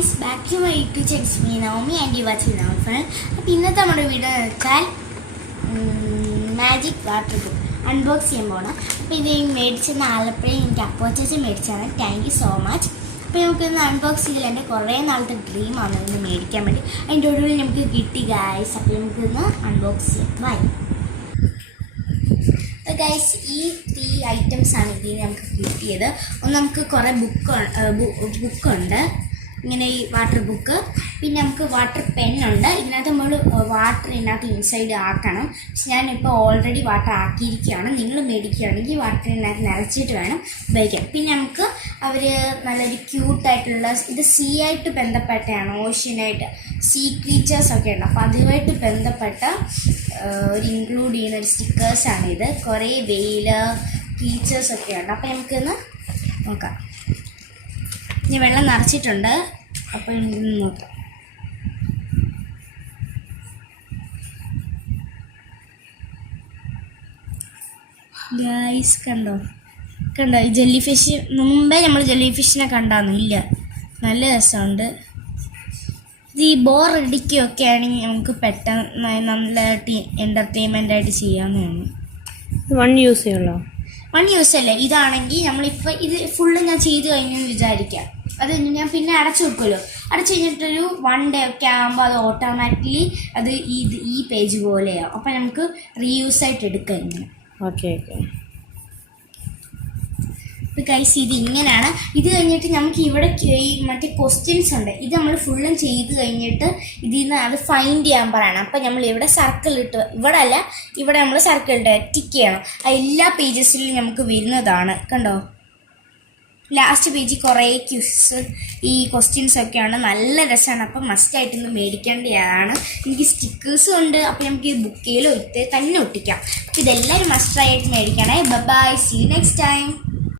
Guys, back to my YouTube channel. Me Navami and watching Nava friend. അപ്പോൾ ഇന്നത്തെ നമ്മുടെ video എന്ന് വെച്ചാൽ മാജിക് വാട്ടർ ബുക്ക് അൺബോക്സ് ചെയ്യാൻ പോകണം. അപ്പോൾ ഇത് മേടിച്ചെന്ന് ആലപ്പുഴയും എനിക്ക് അപ്പോച്ചേച്ചി മേടിച്ചതാണ്. Thank you so much. അപ്പോൾ നമുക്കിന്ന് അൺബോക്സ് ചെയ്തില്ല. എൻ്റെ കുറേ നാളത്തെ ഡ്രീമാണ് ഇന്ന് മേടിക്കാൻ വേണ്ടി. അതിൻ്റെ ഒടുവിൽ നമുക്ക് കിട്ടി ഗൈസ്. അപ്പോൾ നമുക്കിന്ന് അൺബോക്സ് ചെയ്യാം. Bye guys. ഈ 3 ഐറ്റംസ് ആണ് ഇതിൽ നമുക്ക് കിട്ടിയത്. ഒന്ന് നമുക്ക് കുറേ ബുക്കുണ്ട്, ഇങ്ങനെ ഈ വാട്ടർ ബുക്ക്. പിന്നെ നമുക്ക് വാട്ടർ പെന്നുണ്ട്. ഇതിനകത്ത് നമ്മൾ വാട്ടർ ഇതിനകത്ത് ഇൻസൈഡ് ആക്കണം. പക്ഷെ ഞാനിപ്പോൾ ഓൾറെഡി വാട്ടർ ആക്കിയിരിക്കുകയാണ്. നിങ്ങൾ മേടിക്കുകയാണെങ്കിൽ വാട്ടർ ഇതിനകത്ത് നിറച്ചിട്ട് വേണം ഉപയോഗിക്കാൻ. പിന്നെ നമുക്ക് അവർ നല്ലൊരു ക്യൂട്ടായിട്ടുള്ള, ഇത് സീ ആയിട്ട് ബന്ധപ്പെട്ടാണ്, ഓഷ്യനായിട്ട് സീ ക്രീച്ചേഴ്സൊക്കെ ഉണ്ട്. അപ്പോൾ അതുമായിട്ട് ബന്ധപ്പെട്ട ഒരു ഇൻക്ലൂഡ് ചെയ്യുന്ന ഒരു സ്റ്റിക്കേഴ്സാണിത്. കുറേ വെയില് ക്രീച്ചേഴ്സൊക്കെ ഉണ്ട്. അപ്പോൾ നമുക്കൊന്ന് നോക്കാം. ഞാൻ വെള്ളം നിറച്ചിട്ടുണ്ട്. അപ്പോൾ നോക്കാം. ഗൈസ് കണ്ടോ ഈ ജെല്ലി ഫിഷ്. മുമ്പേ നമ്മൾ ജെല്ലി ഫിഷിനെ കണ്ടാന്നു ഇല്ല. നല്ല രസമുണ്ട്. ഇത് ഈ ബോറടിക്കൊക്കെ ആണെങ്കിൽ നമുക്ക് പെട്ടെന്ന് നല്ലതായിട്ട് എൻ്റർടൈൻമെൻ്റ് ആയിട്ട് ചെയ്യാമെന്ന് തോന്നുന്നു. വൺ യൂസ് ചെയ്യുള്ളൂ. വൺ യൂസ് അല്ലേ. ഇതാണെങ്കിൽ നമ്മളിപ്പോൾ ഇത് ഫുള്ള് ഞാൻ ചെയ്ത് കഴിഞ്ഞെന്ന് വിചാരിക്കാം. അത് ഞാൻ പിന്നെ അടച്ചു വെക്കുമല്ലോ. അടച്ചു കഴിഞ്ഞിട്ടൊരു 1 ഡേ ഒക്കെ ആകുമ്പോൾ അത് ഓട്ടോമാറ്റിക്കലി അത് ഈ പേജ് പോലെയാവും. അപ്പം നമുക്ക് റീയൂസ് ആയിട്ട് എടുക്കാം ഇങ്ങനെ. ഓക്കെ. ഇപ്പോൾ ഗൈസ് ഇത് ഇങ്ങനെയാണ്. ഇത് കഴിഞ്ഞിട്ട് നമുക്ക് ഇവിടെ ഈ മറ്റേ ക്വസ്റ്റ്യൻസ് ഉണ്ട്. ഇത് നമ്മൾ ഫുള്ളും ചെയ്ത് കഴിഞ്ഞിട്ട് ഇതിൽ നിന്ന് അത് ഫൈൻഡ് ചെയ്യാൻ പറയണം. അപ്പം നമ്മൾ ഇവിടെ സർക്കിൾ ഇട്ട്, ഇവിടെ അല്ല, ഇവിടെ നമ്മൾ സർക്കിൾ ഇട്ട് ടിക്ക് ചെയ്യണം. ആ എല്ലാ പേജസിലും നമുക്ക് വരുന്നതാണ്. കണ്ടോ, ലാസ്റ്റ് പേജിൽ കുറേ ക്യൂസ് ഈ ക്വസ്റ്റ്യൻസ് ഒക്കെയാണ്. നല്ല രസമാണ്. അപ്പം മസ്റ്റായിട്ടൊന്ന് മേടിക്കേണ്ടതാണ്. എനിക്ക് സ്റ്റിക്കേഴ്സും ഉണ്ട്. അപ്പോൾ നമുക്ക് ഈ ബുക്കിലോ തന്നെ ഒട്ടിക്കാം. അപ്പോൾ ഇതെല്ലാവരും മസ്റ്റായിട്ട് മേടിക്കണേ. Bye, see you next time.